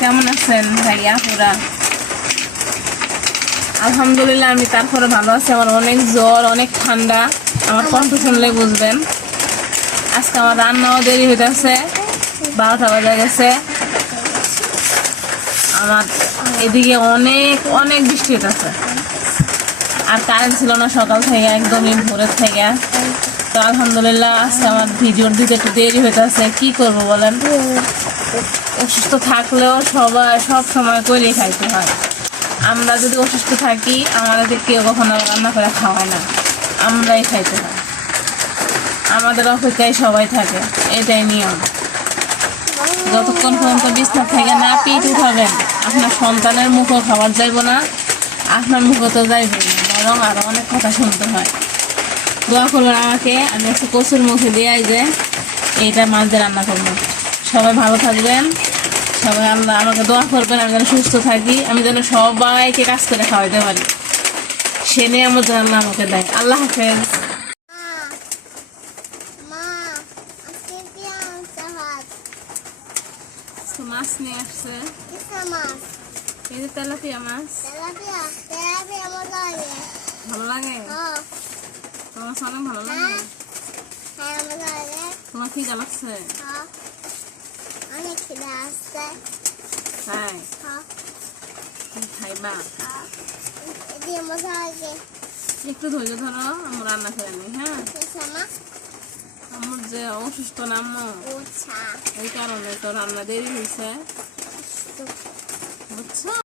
কেমন আছেন ভাইয়া, পুরা? আলহামদুলিল্লাহ, আমি তারপরে ভালো আছি। আমার অনেক জ্বর, অনেক ঠান্ডা। আমার কণ্ঠ শুনলে বুঝবেন। আজকে আমার রান্নাও দেরি হইতেছে। বারোটা বাজে গেছে। আমার এদিকে অনেক অনেক বৃষ্টি হইতেছে। আর কারেন্ট ছিল না সকাল থেকে, একদমই ভোরের থেকে। তো আলহামদুলিল্লাহ আজকে আমার ভিডিওর দিতে একটু দেরি হইতেছে, কি করব বলেন? অসুস্থ থাকলেও সবাই সব সময় করে খাইতে হয়। আমরা যদি অসুস্থ থাকি আমাদের কেউ কখনো রান্না করে খাওয়ায় না। আমরাই খাইতে হয়। আমাদের অপেক্ষায় সবাই থাকে, এটাই নিয়ম। যতক্ষণ পর্যন্ত বিছনা থেকে না পিঠ উঠাবেন, আপনার সন্তানের মুখও খাবার যাইব না, আপনার মুখও তো যাইব না, বরং আরও অনেক কথা শুনতে হয়। দোয়া করবেন আমাকে আমি একটু কচুর মুখে দিয়ে যে এইটা মাছ দিয়ে রান্না করব। সবাই ভালো থাকবেন সবাই আল্লাহ আমাকে দোয়া করবেন আমি যেন সুস্থ থাকি আমি যেন সবাইকে কাজ করে খাওয়াইতে পারি। সে নিয়ে আমার যেন আল্লাহ আমাকে দেয়। আল্লাহ হাফেজ। হয় মাছ নিয়ে আসছে। এই যে তেলাপিয়া মাছ। ভালো লাগে? অনেক ভালো লাগে মজা লাগে তোমার খিদা লাগছে? অনেক খিদে আসছে তাই খাইবা? এটি মজা লাগে একটু ধৈর্য ধরো আমার রান্না করে নি হ্যাঁ? আমার যে অসুস্থ নাম ওছা এই কারণে তো রান্না দেরি হয়েছে বুঝছ?